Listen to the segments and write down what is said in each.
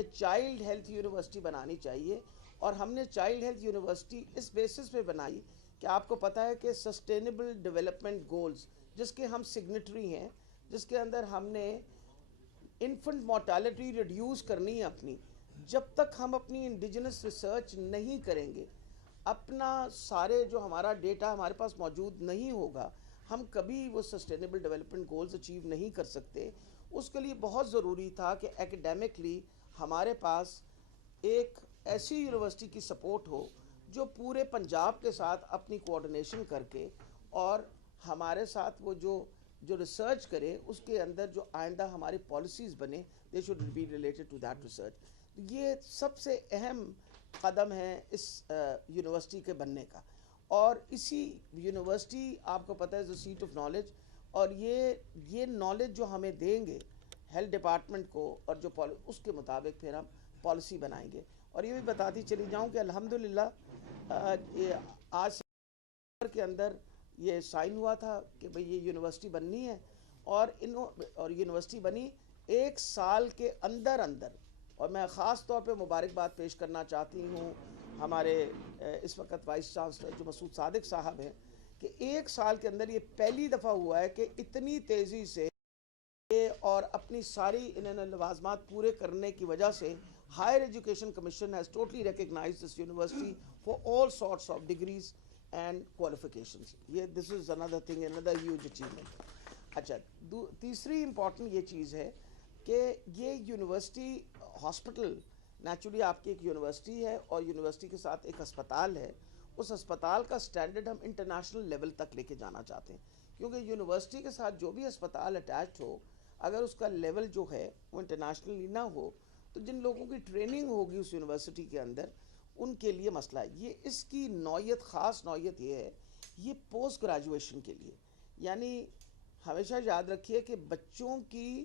کہ child health university بنانی چاہیے، اور ہم نے چائلڈ ہیلتھ یونیورسٹی اس بیسس پہ بنائی کہ آپ کو پتہ ہے کہ سسٹینیبل ڈیولپمنٹ گولز جس کے ہم سگنیٹری ہیں، جس کے اندر ہم نے انفنٹ مورٹالٹی ریڈیوس کرنی ہے اپنی، جب تک ہم اپنی انڈیجنس ریسرچ نہیں کریں گے، اپنا سارے جو ہمارا ڈیٹا ہمارے پاس موجود نہیں ہوگا، ہم کبھی وہ سسٹینیبل ڈیولپمنٹ گولز اچیو نہیں کر سکتے۔ اس کے لیے بہت ضروری تھا کہ ایکڈیمکلی ہمارے پاس ایک ایسی یونیورسٹی کی سپورٹ ہو جو پورے پنجاب کے ساتھ اپنی کوآرڈینیشن کر کے اور ہمارے ساتھ وہ جو ریسرچ کرے، اس کے اندر جو آئندہ ہماری پالیسیز بنے، they should be related to that research. یہ سب سے اہم قدم ہے اس یونیورسٹی کے بننے کا، اور اسی یونیورسٹی آپ کو پتہ ہے از اے سیٹ آف نالج، اور یہ نالج جو ہمیں دیں گے ہیلتھ ڈپارٹمنٹ کو، اور جو اس کے مطابق پھر ہم پالیسی بنائیں گے۔ اور یہ بھی بتاتی چلی جاؤں کہ الحمدللہ آج کے اندر یہ سائن ہوا تھا کہ بھئی یہ یونیورسٹی بننی ہے، اور یونیورسٹی بنی 1 سال کے اندر، اور میں خاص طور پہ مبارکباد پیش کرنا چاہتی ہوں ہمارے اس وقت وائس چانسلر جو مسعود صادق صاحب ہیں، کہ 1 سال کے اندر یہ پہلی دفعہ ہوا ہے کہ اتنی تیزی سے، اور اپنی ساری انہوں نے لوازمات پورے کرنے کی وجہ سے higher education commission has totally recognised this university for all sorts of degrees and qualifications. یہ this is another thing, another huge achievement. اچھا، تیسری امپورٹنٹ یہ چیز ہے کہ یہ یونیورسٹی ہاسپٹل، نیچرلی آپ کی ایک یونیورسٹی ہے اور یونیورسٹی کے ساتھ ایک ہسپتال ہے، اس ہسپتال کا سٹینڈرڈ ہم انٹرنیشنل لیول تک لے کے جانا چاہتے ہیں، کیونکہ یونیورسٹی کے ساتھ جو بھی ہسپتال اٹیچڈ ہو، اگر اس کا لیول جو ہے وہ انٹرنیشنلی نہ ہو، تو جن لوگوں کی ٹریننگ ہوگی اس یونیورسٹی کے اندر، ان کے لیے مسئلہ ہے۔ یہ اس کی نوعیت، خاص نوعیت یہ ہے، یہ پوسٹ گریجویشن کے لیے، یعنی ہمیشہ یاد رکھیے کہ بچوں کی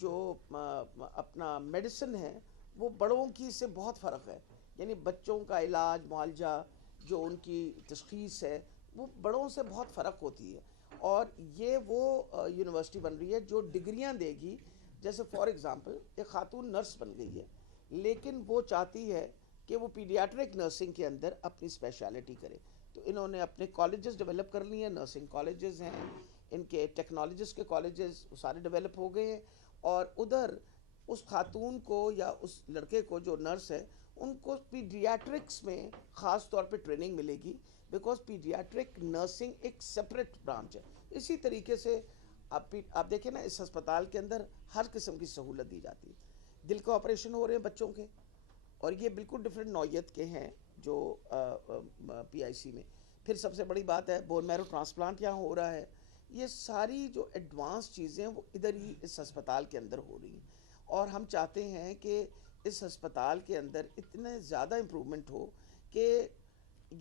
جو اپنا میڈیسن ہے وہ بڑوں کی سے بہت فرق ہے، یعنی بچوں کا علاج معالجہ، جو ان کی تشخیص ہے، وہ بڑوں سے بہت فرق ہوتی ہے، اور یہ وہ یونیورسٹی بن رہی ہے جو ڈگریاں دے گی۔ جیسے فار ایگزامپل ایک خاتون نرس بن گئی ہے، لیکن وہ چاہتی ہے کہ وہ پیڈیاٹرک نرسنگ کے اندر اپنی اسپیشلٹی کرے، تو انہوں نے اپنے کالجز ڈیولپ کر لی ہیں، نرسنگ کالجز ہیں ان کے، ٹیکنالوجسٹ کے کالجز سارے ڈیولپ ہو گئے ہیں، اور ادھر اس خاتون کو یا اس لڑکے کو جو نرس ہے، ان کو پیڈیاٹرکس میں خاص طور پہ ٹریننگ ملے گی، بیکاز پیڈیاٹرک نرسنگ ایک سپریٹ برانچ ہے۔ اسی طریقے سے آپ دیکھیں نا، اس ہسپتال کے اندر ہر قسم کی سہولت دی جاتی ہے، دل کے آپریشن ہو رہے ہیں بچوں کے، اور یہ بالکل ڈفرینٹ نوعیت کے ہیں جو پی آئی سی میں۔ پھر سب سے بڑی بات ہے بون میرو ٹرانسپلانٹ یہاں ہو رہا ہے۔ یہ ساری جو ایڈوانس چیزیں وہ ادھر ہی اس ہسپتال کے اندر ہو رہی ہیں، اور ہم چاہتے ہیں کہ اس ہسپتال کے اندر اتنے زیادہ امپرومنٹ ہو کہ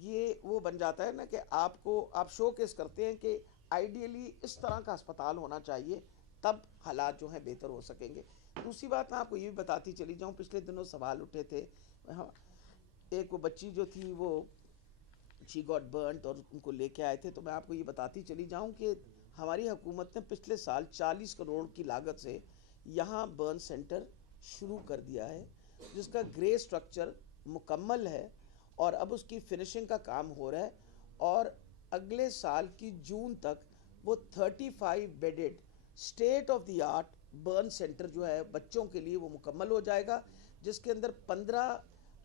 یہ وہ بن جاتا ہے نا کہ آپ شو کیس کرتے ہیں کہ آئیڈیلی اس طرح کا ہسپتال ہونا چاہیے، تب حالات جو ہیں بہتر ہو سکیں گے۔ دوسری بات میں آپ کو یہ بھی بتاتی چلی جاؤں، پچھلے دنوں سوال اٹھے تھے، ایک وہ بچی جو تھی وہ شی گاٹ برنٹ، اور ان کو لے کے آئے تھے، تو میں آپ کو یہ بتاتی چلی جاؤں کہ ہماری حکومت نے پچھلے سال 40 کروڑ کی لاگت سے یہاں برن سینٹر شروع کر دیا ہے، جس کا گرے سٹرکچر مکمل ہے، اور اب اس کی فنشنگ کا کام ہو رہا ہے، اور اگلے سال کی جون تک وہ 35 bedded state of the art burn centre جو ہے بچوں کے لیے وہ مکمل ہو جائے گا، جس کے اندر 15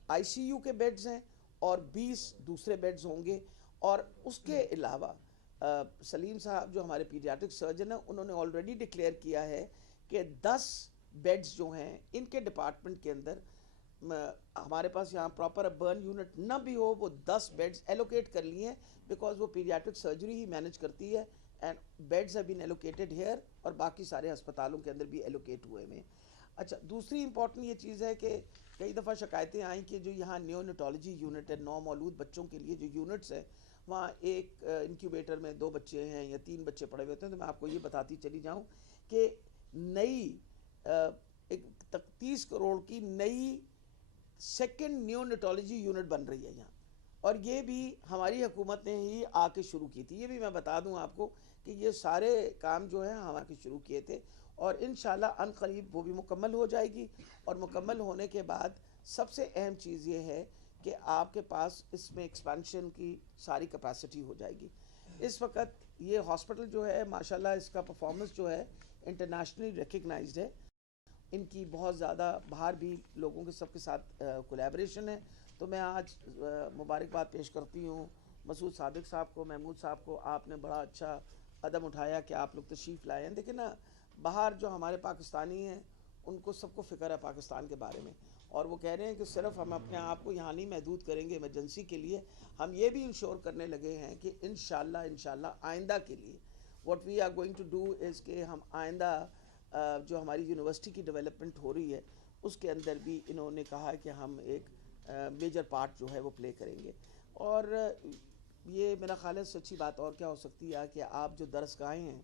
آئی سی یو کے بیڈز ہیں اور 20 دوسرے بیڈز ہوں گے۔ اور اس کے علاوہ سلیم صاحب جو ہمارے پیڈیاٹرک سرجن ہیں، انہوں نے آلریڈی ڈکلیئر کیا ہے کہ 10 بیڈز جو ہیں ان کے ڈپارٹمنٹ کے اندر، ہمارے پاس یہاں پراپر برن یونٹ نہ بھی ہو، وہ 10 بیڈز ایلوکیٹ کر لیے ہیں، بیکاز وہ پیڈیاٹرک سرجری ہی مینیج کرتی ہے، and beds have been allocated here, اور باقی سارے ہسپتالوں کے اندر بھی ایلوکیٹ ہوئے ہیں۔ اچھا، دوسری امپورٹنٹ یہ چیز ہے کہ کئی دفعہ شکایتیں آئیں کہ جو یہاں نیونیٹالوجی یونٹ ہے، نومولود بچوں کے لیے جو یونٹس ہیں، وہاں ایک انکیوبیٹر میں 2 بچے ہیں یا 3 بچے پڑے ہوئے ہوتے ہیں، تو میں آپ کو یہ بتاتی چلی جاؤں کہ نئی ایک 30 کروڑ کی نئی سیکنڈ نیونیٹالوجی یونٹ بن رہی ہے یہاں، اور یہ بھی ہماری حکومت نے ہی آ کے شروع کی تھی۔ یہ بھی میں بتا دوں آپ کو کہ یہ سارے کام جو ہیں ہم آ کے شروع کیے تھے، اور انشاءاللہ ان قریب وہ بھی مکمل ہو جائے گی. اور مکمل ہونے کے بعد سب سے اہم چیز یہ ہے کہ آپ کے پاس اس میں ایکسپینشن کی ساری کیپیسٹی ہو جائے گی. اس وقت یہ ہاسپٹل جو ہے ماشاءاللہ اس کا پرفارمنس جو ہے انٹرنیشنلی ریکگنائزڈ ہے. ان کی بہت زیادہ باہر بھی لوگوں کے سب کے ساتھ کولیبریشن ہے. تو میں آج مبارکباد پیش کرتی ہوں مسعود صادق صاحب کو, محمود صاحب کو. آپ نے بڑا اچھا قدم اٹھایا کہ آپ لوگ تشریف لائے ہیں. دیکھیں نا, باہر جو ہمارے پاکستانی ہیں ان کو سب کو فکر ہے پاکستان کے بارے میں, اور وہ کہہ رہے ہیں کہ صرف ہم اپنے آپ کو یہاں نہیں محدود کریں گے ایمرجنسی کے لیے, ہم یہ بھی انشور کرنے لگے ہیں کہ انشاءاللہ آئندہ کے لیے what we are going to do is کہ ہم آئندہ جو ہماری یونیورسٹی کی ڈیولپمنٹ ہو رہی ہے اس کے اندر بھی انہوں نے کہا کہ ہم ایک میجر پارٹ جو ہے وہ پلے کریں گے. اور یہ میرا خیال ہے سچی بات اور کیا ہو سکتی ہے کہ آپ جو درس گاہیں ہیں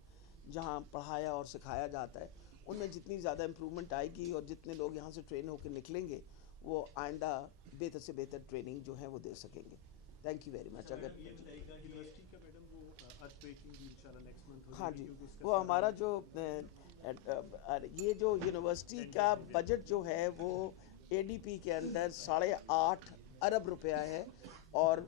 جہاں پڑھایا اور سکھایا جاتا ہے ان میں جتنی زیادہ امپرومنٹ آئے گی اور جتنے لوگ یہاں سے ٹرین ہو کے نکلیں گے وہ آئندہ بہتر سے بہتر ٹریننگ جو ہے وہ دے سکیں گے. Thank you very much. اگر ہاں جی, وہ ہمارا جو یہ جو یونیورسٹی کا بجٹ جو ہے وہ ADP کے اندر 8.5 ارب روپیہ ہے, اور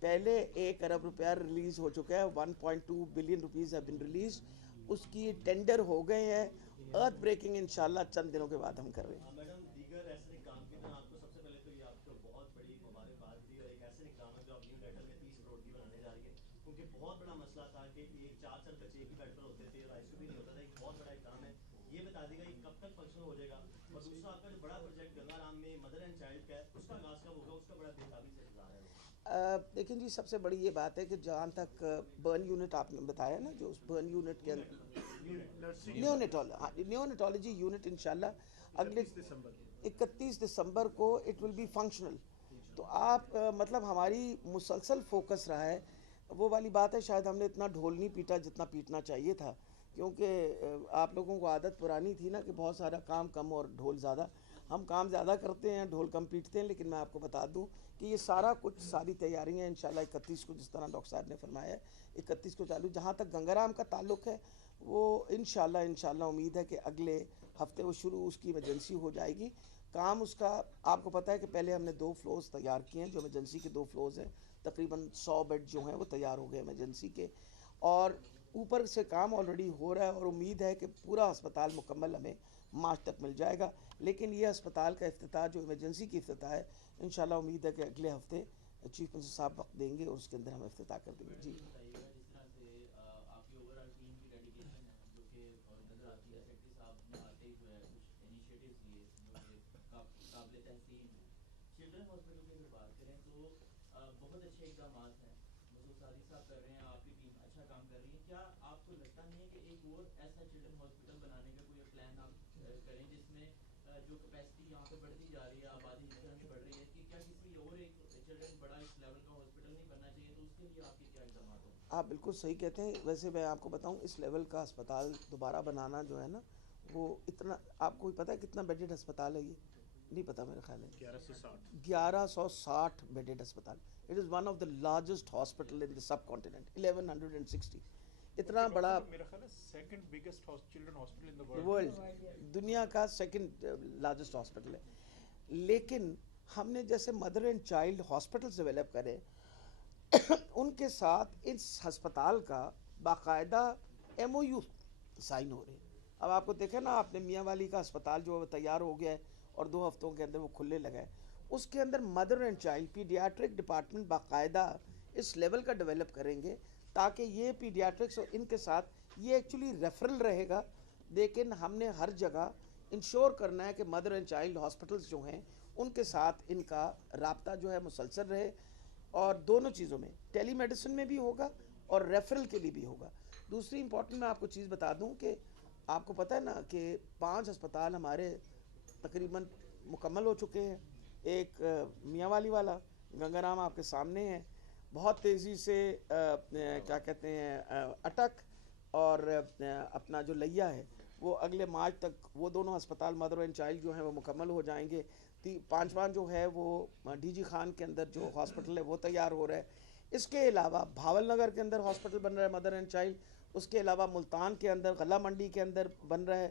پہلے 1 ارب روپیہ ریلیز ہو چکا ہے. 1.2 billion rupees have been release. اس کی ٹینڈر ہو گئے ہیں. ارتھ بریکنگ انشاءاللہ چند دنوں کے بعد ہم کر رہے ہیں. میڈم دیگر ایسے کام کی طرح آپ کو سب سے پہلے تو یہ آپ کو بہت بڑی مبارکباد دی, اور ایک ایسے اقدام ہے جو آپ نیو لیٹر میں 30 کروڑ کی بنانے جا رہی ہے, کیونکہ بہت بڑا مسئلہ تھا کہ ایک 4 بچے ایک ہی بیڈ پر ہوتے تھے اور ICU بھی نہیں ہوتا تھا. ایک بہت بڑا اقدام ہے, یہ بتا دے گا یہ کب تک فنکشن ہو جائے گا. اور دوسرا آپ کا جو بڑا پروجیکٹ گنگا رام میں مدر اینڈ چائلڈ کا ہے, اس کا آغاز کب ہوگا؟ اس کا بڑا بےتابی سے انتظار ہے. دیکھیں جی, سب سے بڑی یہ بات ہے کہ جہاں تک برن یونٹ آپ نے بتایا نا, جو اس برن یونٹ کے نیونیٹالوجی یونٹ انشاءاللہ اگلے 31 دسمبر کو اٹ ول بی فنکشنل. تو آپ مطلب ہماری مسلسل فوکس رہا ہے, وہ والی بات ہے شاید ہم نے اتنا ڈھول نہیں پیٹا جتنا پیٹنا چاہیے تھا, کیونکہ آپ لوگوں کو عادت پرانی تھی نا کہ بہت سارا کام کم اور ڈھول زیادہ. ہم کام زیادہ کرتے ہیں, ڈھول کم پیٹتے ہیں. لیکن میں آپ کو بتا دوں کہ یہ سارا کچھ ساری تیاریاں انشاءاللہ 31 کو, جس طرح ڈاکٹر صاحب نے فرمایا ہے 31 کو چالو. جہاں تک گنگا رام کا تعلق ہے وہ انشاءاللہ امید ہے کہ اگلے ہفتے وہ شروع اس کی ایمرجنسی ہو جائے گی. کام اس کا آپ کو پتہ ہے کہ پہلے ہم نے 2 فلورز تیار کیے ہیں جو ایمرجنسی کے 2 فلورز ہیں. تقریباً 100 بیڈ جو ہیں وہ تیار ہو گئے ایمرجنسی کے, اور اوپر سے کام آلریڈی ہو رہا ہے, اور امید ہے کہ پورا ہسپتال مکمل ہمیں مارچ تک مل جائے گا. لیکن یہ ہسپتال کا افتتاح جو ایمرجنسی کی افتتاح ہے انشاءاللہ امید ہے کہ اگلے ہفتے چیف منسٹر صاحب وقت دیں گے اور اس کے اندر ہم افتتاح کر دیں گے. جی چلڈرن ہاسپٹل کی اگر بات کریں تو بہت اچھے اقدامات ہیں مسعود صادق صاحب کر رہے ہیں, آپ کی ٹیم اچھا کام کر رہی ہے. کیا آپ کو لگتا نہیں ہے کہ ایک اور ایسا چلڈرن ہاسپٹل بنانے کا کوئی پلان آپ کریں جس میں جو کیپیسٹی یہاں پہ بڑھتی جا رہی ہے, آبادی جس طرح سے بڑھ رہی ہے, کہ کیا کسی اور ایک چلڈرن بڑا اس لیول کا ہاسپٹل نہیں بننا چاہیے؟ تو اس کے لیے آپ کے کیا اقدامات ہیں؟ آپ بالکل صحیح کہتے ہیں. ویسے میں آپ کو بتاؤں اس لیول کا ہسپتال دوبارہ بنانا جو ہے نا, وہ اتنا, آپ کو پتہ ہے کتنا بیڈڈ ہسپتال ہے؟ یہ نہیں پتہ, میرا خیال ہے 1160 بیڈڈ ہسپتال. It is one of the largest hospital in the sub continent. 1160 اتنا بڑا, میرا خیال ہے second biggest children hospital in the world, دنیا کا سیکنڈ لارجسٹ ہاسپٹل ہے. لیکن ہم نے جیسے mother and child hospitals develop کرے, ان کے ساتھ اس ہسپتال کا باقاعدہ MOU سائن ہو رہے ہیں. اب آپ کو دیکھیں نا, آپ نے میاں والی کا ہسپتال جو تیار ہو گیا ہے اور 2 ہفتوں کے اندر وہ کھلنے لگا ہے. اس کے اندر mother and child paediatric department باقاعدہ اس لیول کا ڈیولپ کریں گے تاکہ یہ پیڈیاٹرکس اور ان کے ساتھ یہ ایکچولی ریفرل رہے گا. لیکن ہم نے ہر جگہ انشور کرنا ہے کہ مدر اینڈ چائلڈ ہاسپٹلس جو ہیں ان کے ساتھ ان کا رابطہ جو ہے مسلسل رہے, اور دونوں چیزوں میں, ٹیلی میڈیسن میں بھی ہوگا اور ریفرل کے لیے بھی ہوگا. دوسری امپورٹنٹ میں آپ کو چیز بتا دوں کہ آپ کو پتہ ہے نا کہ 5 ہسپتال ہمارے تقریباً مکمل ہو چکے ہیں. ایک میاں والی والا گنگا رام آپ کے سامنے ہے, بہت تیزی سے کیا کہتے ہیں اٹک, اور اپنا جو لیا ہے وہ اگلے مارچ تک وہ دونوں ہسپتال مدر اینڈ چائلڈ جو ہیں وہ مکمل ہو جائیں گے. 5واں جو ہے وہ DG خان کے اندر جو ہاسپٹل ہے وہ تیار ہو رہا ہے. اس کے علاوہ بھاول نگر کے اندر ہاسپٹل بن رہا ہے مدر اینڈ چائلڈ. اس کے علاوہ ملتان کے اندر, غلہ منڈی کے اندر بن رہا ہے.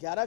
11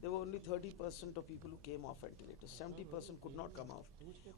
There were only 30% of people who came off ventilators. 70% could not come off.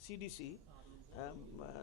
CDC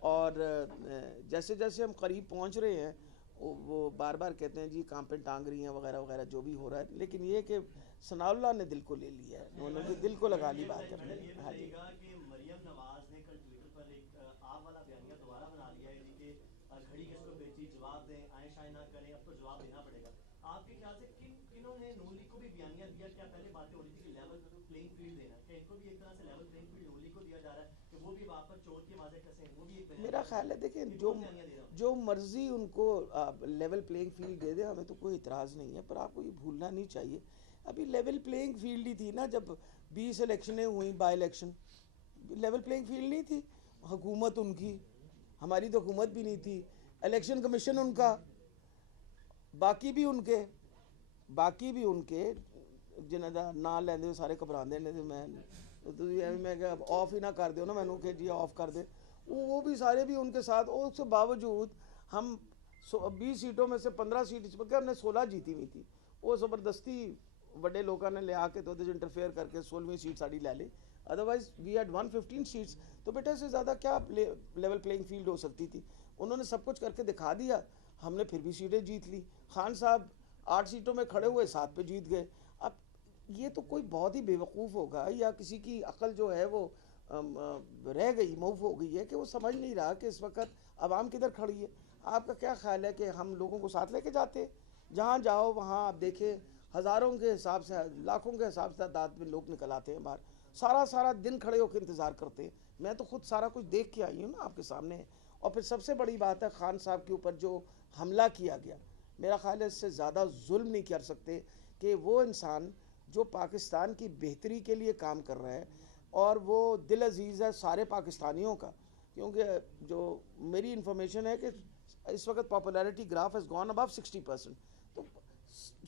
اور جیسے جیسے ہم قریب پہنچ رہے ہیں وہ بار بار کہتے ہیں جی کانپیں ٹانگ رہی ہیں وغیرہ وغیرہ جو بھی ہو رہا ہے، لیکن یہ کہ ثناء اللہ نے دل کو لے لیا ہے، انہوں نے دل کو لگا لی بات کرنے میں. ہاں جی. کہ مریم نواز نے کل ٹویٹر پر ایک آپ والا بیانیہ دوبارہ بنا لیا ہے کہ گھڑی کس کو بیچی، جواب دیں، آئیں شائیں نہ کریں، اب تو جواب دینا پڑے گا. آپ کے خیال سے کنہوں نے نون لیگ کو بھی بیانیہ دیا؟ کیا پہلے باتیں ہو رہی تھی کہ لیول پلینگ فیلڈ دینا، کہ ان کو بھی ایک طرح سے لیول پلینگ فیلڈ نون لیگ کو دیا جا رہا ہے کہ وہ بھی وہاں پر چور کے واضح کسیں، وہ بھی ایک میرا خیال ہے دیکھیں جو مرضی ان کو لیول پلینگ فیلڈ دے دے، ہمیں تو کوئی اعتراض نہیں ہے، پر آپ کو یہ بھولنا نہیں چاہیے ابھی لیول پلینگ فیلڈ ہی تھی نا جب 20 الیکشنیں ہوئیں، by election level playing field نہیں تھی. حکومت ان کی، ہماری تو حکومت بھی نہیں تھی، الیکشن کمیشن ان کا، باقی بھی ان کے جنہاں دا نام لیندے سارے گھبراندے نے. میں کہ آف ہی نہ کر دو نا مینوں کہ جی آف کر دے، وہ بھی سارے بھی ان کے ساتھ. اس کے باوجود ہم 20 سیٹوں میں سے 15 سیٹ بلکہ ہم نے 16 جیتی ہوئی تھی، وہ زبردستی بڑے لوگوں نے لے آ کے تو انٹرفیئر کر کے 16ویں سیٹ ساری لے لی. Otherwise we had 115 seats. تو بیٹا سے زیادہ کیا لیول پلینگ فیلڈ ہو سکتی تھی؟ انہوں نے سب کچھ کر کے دکھا دیا، ہم نے پھر بھی سیٹیں جیت لی. خان صاحب 8 سیٹوں میں کھڑے ہوئے 7 پہ جیت گئے. اب یہ تو کوئی بہت ہی بیوقوف ہوگا یا کسی کی عقل جو ہے وہ رہ گئی، موف ہو گئی ہے کہ وہ سمجھ نہیں رہا کہ اس وقت عوام کدھر کھڑی ہے. آپ کا کیا خیال ہے کہ ہم لوگوں کو ساتھ لے کے جاتے ہیں؟ جہاں جاؤ وہاں آپ دیکھیں ہزاروں کے حساب سے، لاکھوں کے حساب سے تعداد میں لوگ نکل آتے ہیں باہر، سارا دن کھڑے ہو کے انتظار کرتے ہیں. میں تو خود سارا کچھ دیکھ کے آئی ہوں نا آپ کے سامنے. اور پھر سب سے بڑی بات ہے خان صاحب کے اوپر جو حملہ کیا گیا، میرا خیال ہے اس سے زیادہ ظلم نہیں کر سکتے کہ وہ انسان جو پاکستان کی بہتری کے لیے کام کر رہا ہے اور وہ دل عزیز ہے سارے پاکستانیوں کا. کیونکہ جو میری انفارمیشن ہے کہ اس وقت پاپولیرٹی گراف ہیز گون ابو 60%. تو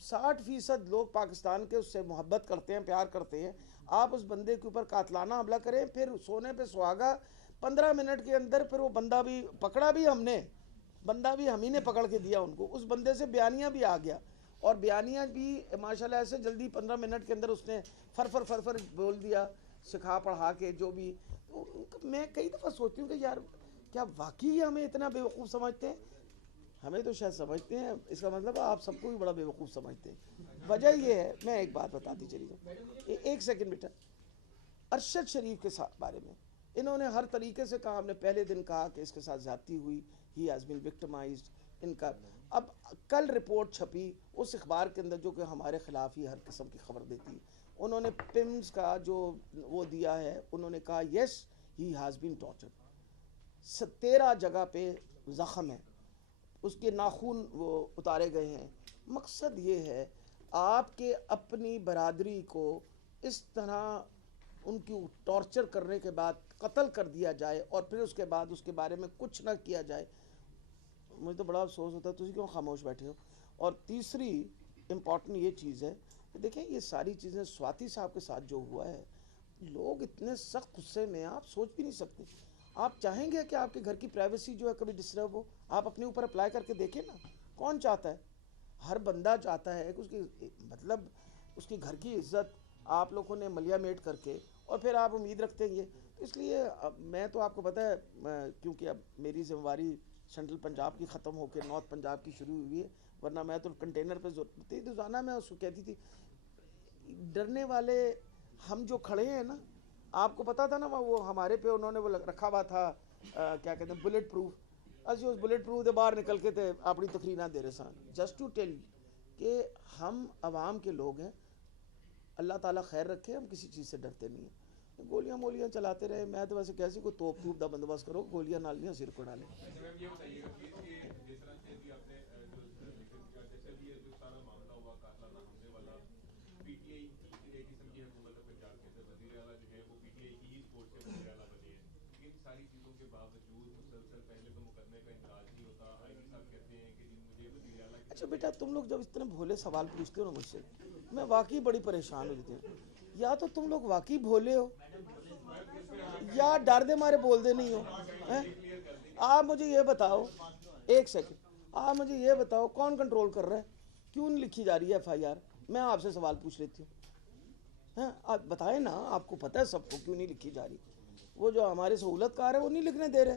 60% لوگ پاکستان کے اس سے محبت کرتے ہیں، پیار کرتے ہیں. آپ اس بندے کے اوپر قاتلانہ حملہ کریں، پھر سونے پہ سہاگا 15 منٹ کے اندر پھر وہ بندہ بھی پکڑا بھی ہم نے، بندہ بھی ہم ہی نے پکڑ کے دیا ان کو. اس بندے سے بیانیہ بھی آ گیا اور بیانیہ بھی ماشاءاللہ ایسے جلدی 15 منٹ کے اندر اس نے فر بول دیا سکھا پڑھا کے جو بھی. میں کئی دفعہ سوچتی ہوں کہ یار کیا واقعی ہمیں اتنا بیوقوف سمجھتے ہیں؟ ہمیں تو شاید سمجھتے ہیں، اس کا مطلب آپ سب کو بھی بڑا بیوقوف سمجھتے ہیں. وجہ یہ ہے، میں ایک بات بتاتی چلی جاؤں، ایک سیکنڈ بیٹا. ارشد شریف کے بارے میں انہوں نے ہر طریقے سے کہا. ہم نے پہلے دن کہا کہ اس کے ساتھ زیادتی ہوئی، ہی ہیز بین وکٹمائزڈ. ان کا اب کل رپورٹ چھپی اس اخبار کے اندر جو کہ ہمارے خلاف ہی ہر قسم کی خبر دیتی. انہوں نے پمز کا جو وہ دیا ہے، انہوں نے کہا یس ہی ہیز بین ٹارچرڈ. 13 جگہ پہ زخم ہے، اس کے ناخون وہ اتارے گئے ہیں. مقصد یہ ہے آپ کے اپنی برادری کو اس طرح ان کی ٹارچر کرنے کے بعد قتل کر دیا جائے اور پھر اس کے بعد اس کے بارے میں کچھ نہ کیا جائے. مجھے تو بڑا افسوس ہوتا ہے تجھے کیوں خاموش بیٹھے ہو. اور تیسری امپورٹنٹ یہ چیز ہے کہ دیکھیں یہ ساری چیزیں سواتی صاحب کے ساتھ جو ہوا ہے، لوگ اتنے سخت غصے میں آپ سوچ بھی نہیں سکتے. آپ چاہیں گے کہ آپ کے گھر کی پرائیویسی جو ہے کبھی ڈسٹرب ہو؟ آپ اپنے اوپر اپلائی کر کے دیکھیں نا. کون چاہتا ہے؟ ہر بندہ چاہتا ہے کہ اس کی مطلب اس کی گھر کی عزت آپ لوگوں نے ملیا میٹ کر کے اور پھر آپ امید رکھتے ہیں یہ. تو اس لیے میں تو آپ کو پتہ ہے کیونکہ اب میری ذمہ داری سینٹرل پنجاب کی ختم ہو کے نارتھ پنجاب کی شروع ہوئی ہے، ورنہ میں تو کنٹینر پہ ضرورت تھی روزانہ. میں اس کو کہتی تھی ڈرنے والے ہم جو کھڑے ہیں نا، آپ کو پتا تھا نا وہ ہمارے پہ انہوں نے وہ رکھا ہوا تھا کیا کہتے ہیں بلٹ پروف. اسی اس بلٹ پروف دے باہر نکل کے تھے اپنی تقریریں دے رہے سن. جسٹ ٹو ٹیل کہ ہم عوام کے لوگ ہیں، اللہ تعالیٰ خیر رکھے، ہم کسی چیز سے ڈرتے نہیں ہیں. گولیاں چلاتے رہے. میں تو ویسے کیسی کوئی توپ دا بندوبست کرو، گولیاں نال نہیں سر کو ڈالیں. اچھا بیٹا تم لوگ جب اتنے بھولے سوال پوچھتے ہو نا مجھ سے، میں واقعی بڑی پریشان ہو جاتی ہوں. یا تو تم لوگ واقعی بھولے ہو یا ڈر دے مارے بول دے نہیں ہو. آپ مجھے یہ بتاؤ، ایک سیکنڈ، آپ مجھے یہ بتاؤ کون کنٹرول کر رہا ہے؟ کیوں نہیں لکھی جا رہی ہے FIR؟ میں آپ سے سوال پوچھ لیتی ہوں. آپ بتائیں نا، آپ کو پتہ ہے سب کو کیوں نہیں لکھی جا رہی؟ وہ جو ہمارے سہولت کار ہے وہ نہیں لکھنے دے رہے.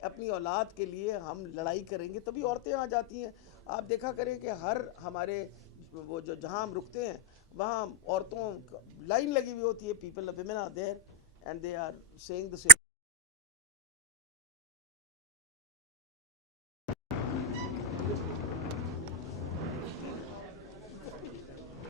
اپنی اولاد کے لیے ہم لڑائی کریں گے تبھی عورتیں آ جاتی ہیں. آپ دیکھا کریں کہ ہر ہمارے وہ جہاں ہم رکتے ہیں وہاں عورتوں لائن لگی ہوئی ہوتی ہے. People women are there and they are seeing the same.